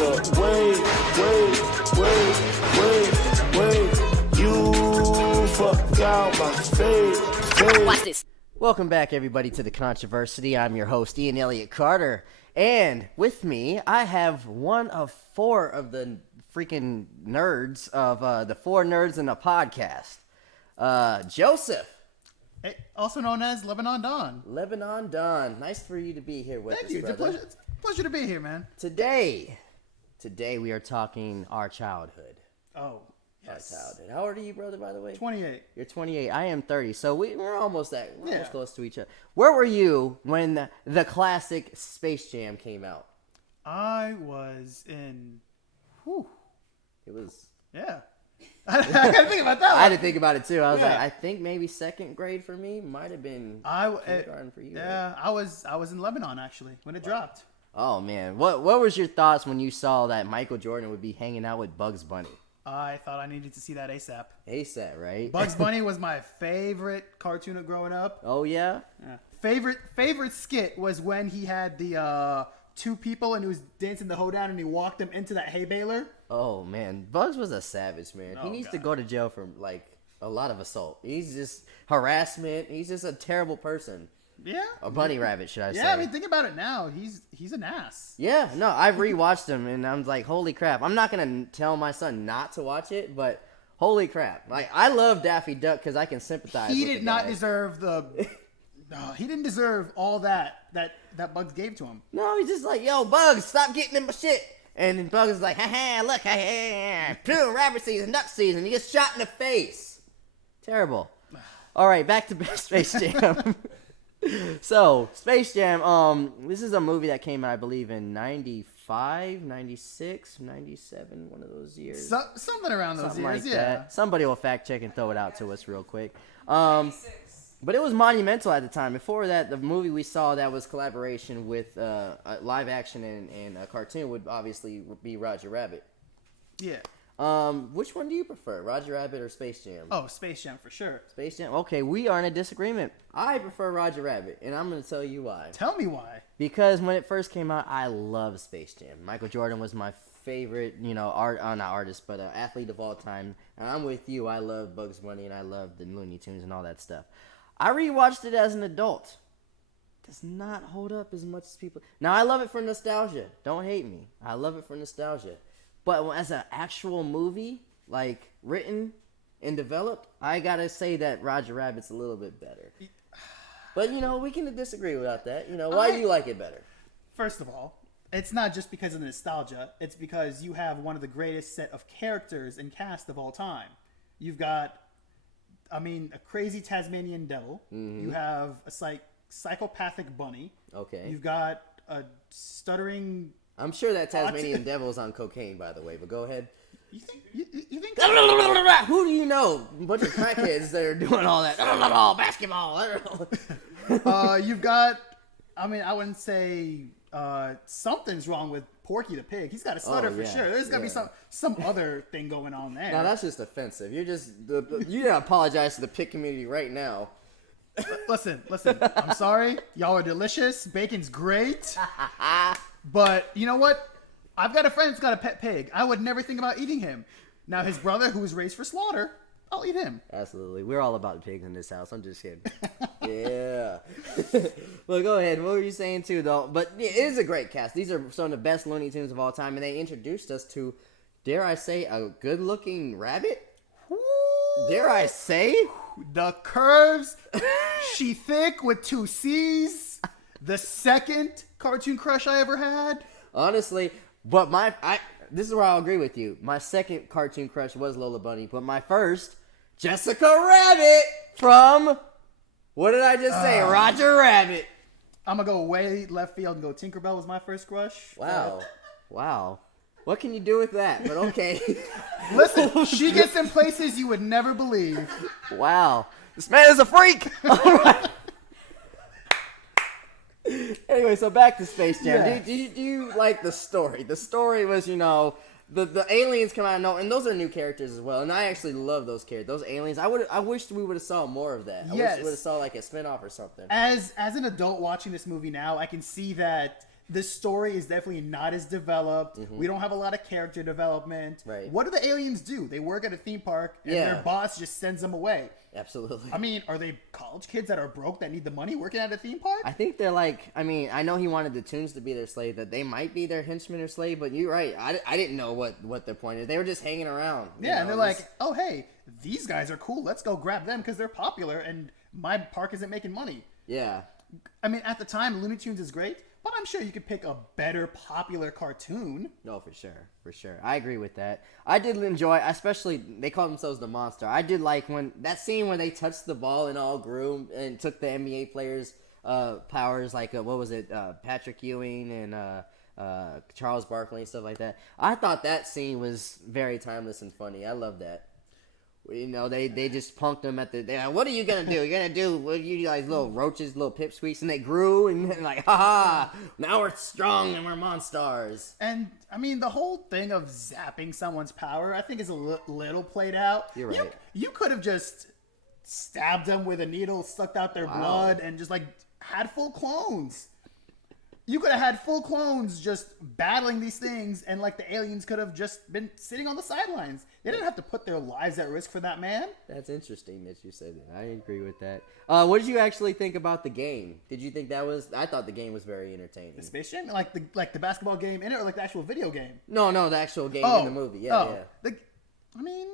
nigga. Wait. You fuck out my face. Watch this. Welcome back, everybody, to The Controversy. I'm your host, Ian Elliott-Carter. And with me, I have one of four of the freaking nerds of the four nerds in the podcast. Joseph. Hey, also known as Lebanon Don. Lebanon Don. Nice for you to be here with us, Thank you. brother. It's a pleasure to be here, man. Today we are talking our childhood. Oh, yes. Our childhood. How old are you, brother, by the way? 28. You're 28. I am 30. So we're almost Yeah. close to each other. Where were you when the classic Space Jam came out? I was in... Whew. It was... Yeah. I gotta think about that one. I had to think about it too. I was Yeah. like, I think maybe second grade for me. Might have been kindergarten for you. Yeah, I was in Lebanon, actually, when it dropped. Oh, man. What was your thoughts when you saw that Michael Jordan would be hanging out with Bugs Bunny? I thought I needed to see that ASAP. ASAP, right? Bugs Bunny was my favorite cartoon of growing up. Oh, yeah? Favorite skit was when he had the two people and he was dancing the hoedown and he walked them into that hay baler. Oh, man. Bugs was a savage, man. He Oh, needs to God. go to jail for, like, a lot of assault. He's just harassment. He's just a terrible person. Yeah. A bunny rabbit, should I say. Yeah, I mean, think about it now. He's an ass. Yeah, no, I've rewatched him, and I'm like, holy crap. I'm not going to tell my son not to watch it, but holy crap. Like, I love Daffy Duck because I can sympathize He with did the not guy. deserve the... No, he didn't deserve all that Bugs gave to him. No, he's just like, yo, Bugs, stop getting in my shit. And then Bugs is like, ha, look, rabbit season, duck season. He gets shot in the face. Terrible. All right, back to Space Jam. So, Space Jam, this is a movie that came out, I believe, in 95, 96, 97, one of those years. Something around those Something years, like yeah. that. Somebody will fact check and throw it out to us real quick. But it was monumental at the time. Before that, the movie we saw that was collaboration with live action and a cartoon would obviously be Roger Rabbit. Yeah. Which one do you prefer, Roger Rabbit or Space Jam? Oh, Space Jam for sure. Space Jam? Okay, we are in a disagreement. I prefer Roger Rabbit, and I'm going to tell you why. Tell me why. Because when it first came out, I loved Space Jam. Michael Jordan was my favorite, not artist, but athlete of all time. And I'm with you. I love Bugs Bunny, and I love the Looney Tunes and all that stuff. I rewatched it as an adult. Does not hold up as much as people. Now, I love it for nostalgia. Don't hate me. I love it for nostalgia. But as an actual movie, like written and developed, I gotta say that Roger Rabbit's a little bit better. But we can disagree about that. Why do you like it better? First of all, it's not just because of the nostalgia. It's because you have one of the greatest set of characters and cast of all time. You've got, a crazy Tasmanian devil. Mm-hmm. You have a psychopathic bunny. Okay. You've got a stuttering... I'm sure that Tasmanian devil's on cocaine, by the way, but go ahead. You think? You think? Who do you know? A bunch of crackheads that are doing all that. Basketball. You've got, I wouldn't say something's wrong with Porky the Pig. He's got a stutter for sure. There's got to be some other thing going on there. Now, that's just offensive. You gotta apologize to the pig community right now. Listen. I'm sorry. Y'all are delicious. Bacon's great. But you know what? I've got a friend that's got a pet pig. I would never think about eating him. Now, his brother, who was raised for slaughter, I'll eat him. Absolutely. We're all about pigs in this house. I'm just kidding. Yeah. Well, go ahead. What were you saying, too, though? But it is a great cast. These are some of the best Looney Tunes of all time, and they introduced us to, dare I say, a good-looking rabbit? Dare I say? The curves. She thick with 2 C's. The second cartoon crush I ever had. Honestly, but this is where I'll agree with you. My second cartoon crush was Lola Bunny, but my first, Jessica Rabbit from, what did I just say? Roger Rabbit. I'm going to go way left field and go Tinkerbell was my first crush. Wow. What can you do with that? But okay. Listen, she gets in places you would never believe. Wow. This man is a freak. All right. Anyway, so back to Space Jam. Yeah. Do you like the story? The story was, the aliens come out, and those are new characters as well. And I actually love those characters. Those aliens, I wish we would have saw more of that. I wish we would have saw like a spinoff or something. As an adult watching this movie now, I can see that this story is definitely not as developed. We don't have a lot of character development. Right. What do the aliens do? They work at a theme park, and their boss just sends them away. Absolutely. I mean, are they college kids that are broke that need the money working at a theme park? I think they're like, I mean, I know he wanted the Toons to be their slave, that they might be their henchmen or slave, but you're right. I didn't know what their point is. They were just hanging around. Yeah, and they're like, oh, hey, these guys are cool. Let's go grab them because they're popular and my park isn't making money. Yeah. I mean, at the time, Looney Tunes is great, but I'm sure you could pick a better popular cartoon. No, for sure. I agree with that. I did enjoy, especially, they call themselves the Monster. I did like when, that scene where they touched the ball and all grew and took the NBA players' powers, like, what was it, Patrick Ewing and Charles Barkley and stuff like that. I thought that scene was very timeless and funny. I love that. You know, they just punked them at the. What are you gonna do? You're gonna do what you guys, little roaches, little pipsqueaks, and they grew and like, haha! Now we're strong and we're monsters. And I mean, the whole thing of zapping someone's power, I think, is a little played out. You're right. You could have just stabbed them with a needle, sucked out their blood, and just like had full clones. You could have had full clones just battling these things, and like the aliens could have just been sitting on the sidelines. They didn't have to put their lives at risk for that man. That's interesting that you said that. I agree with that. What did you actually think about the game? Did you think that was? I thought the game was very entertaining. The Space Jam, like the basketball game in it, or like the actual video game? No, the actual game in the movie. Yeah. I mean,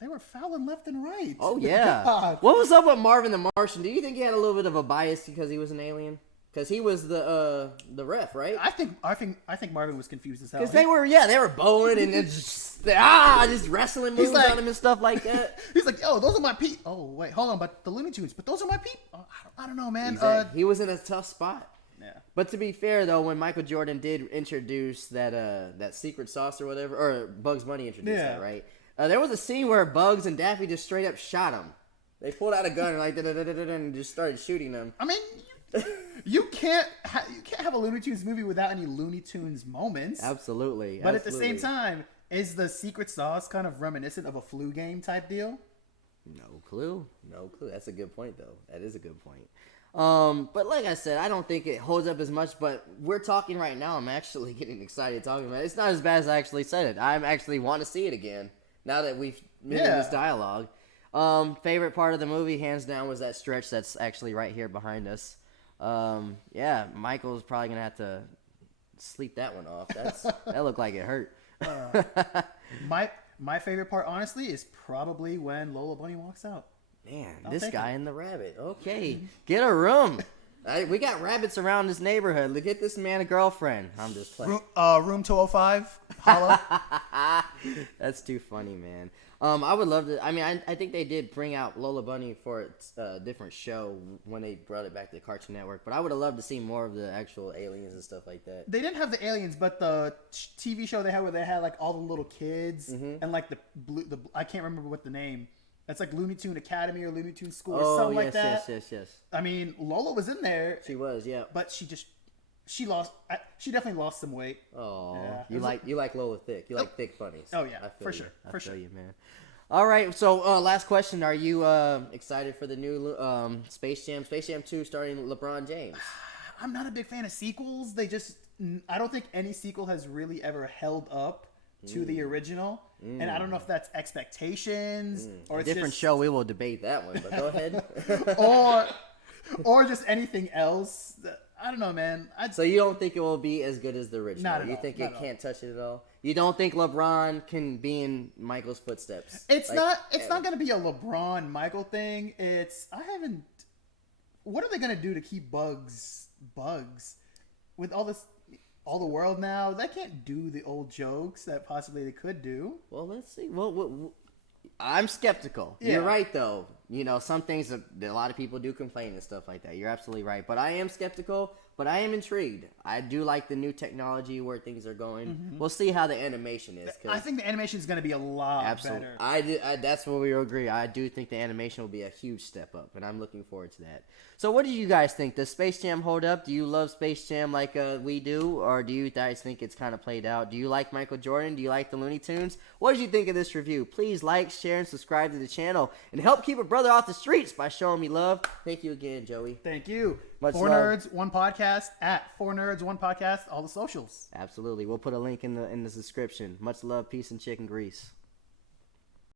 they were fouling left and right. Oh yeah. God. What was up with Marvin the Martian? Do you think he had a little bit of a bias because he was an alien? Because he was the ref, right? I think Marvin was confused as hell. Because they were bowing and just wrestling moves on him and stuff like that. He's like, "Yo, those are my peep." Oh wait, hold on, but the Looney Tunes, but those are my peep. Oh, I don't know, man. Exactly. He was in a tough spot. Yeah. But to be fair, though, when Michael Jordan did introduce that secret sauce or whatever, or Bugs Bunny introduced that, right? There was a scene where Bugs and Daffy just straight up shot him. They pulled out a gun and like and just started shooting them. I mean. You can't have a Looney Tunes movie without any Looney Tunes moments. Absolutely. But at the same time, is the secret sauce kind of reminiscent of a flu game type deal? No clue. That's a good point, though. That is a good point. But like I said, I don't think it holds up as much. But we're talking right now. I'm actually getting excited talking about it. It's not as bad as I actually said it. I actually want to see it again now that we've been in this dialogue. Favorite part of the movie, hands down, was that stretch that's actually right here behind us. Michael's probably gonna have to sleep that one off. That looked like it hurt. My favorite part, honestly, is probably when Lola Bunny walks out. Man, this guy and the rabbit. Okay, get a room. We got rabbits around this neighborhood. Look, get this man a girlfriend. I'm just playing. Room 205. Holla. That's too funny, man. I would love to. I mean, I think they did bring out Lola Bunny for its different show when they brought it back to the Cartoon Network. But I would have loved to see more of the actual aliens and stuff like that. They didn't have the aliens, but the TV show they had where they had like all the little kids and like the I can't remember what the name. It's like Looney Tune Academy or Looney Tune School or something like that. Yes. I mean, Lola was in there. She was, yeah. But she definitely lost some weight. Oh, yeah. You like Lola thick. You like thick bunnies. Oh yeah, for sure. I feel you, man. All right, so last question: are you excited for the new Space Jam 2 starring LeBron James? I'm not a big fan of sequels. I don't think any sequel has really ever held up to the original, and I don't know if that's expectations or a different show. We will debate that one, but go ahead. or just anything else. I don't know, man. So you don't think it will be as good as the original? Not at all. You think it can't touch it at all? You don't think LeBron can be in Michael's footsteps? It's not going to be a LeBron Michael thing. What are they going to do to keep Bugs with all the world now? They can't do the old jokes that possibly they could do. Well, let's see. Well, I'm skeptical. Yeah. You're right, though. You know, some things that a lot of people do complain and stuff like that. You're absolutely right. But I am skeptical, but I am intrigued. I do like the new technology where things are going. Mm-hmm. We'll see how the animation is. I think the animation is going to be a lot better. That's where we agree. I do think the animation will be a huge step up, and I'm looking forward to that. So what do you guys think? Does Space Jam hold up? Do you love Space Jam like we do, or do you guys think it's kind of played out? Do you like Michael Jordan? Do you like the Looney Tunes? What did you think of this review? Please like, share, and subscribe to the channel, and help keep a brother off the streets by showing me love. Thank you again, Joey. Thank you. Much Four love. Nerds, One Podcast at Four Nerds, One Podcast, all the socials. Absolutely. We'll put a link in the description. Much love, peace, and chicken grease.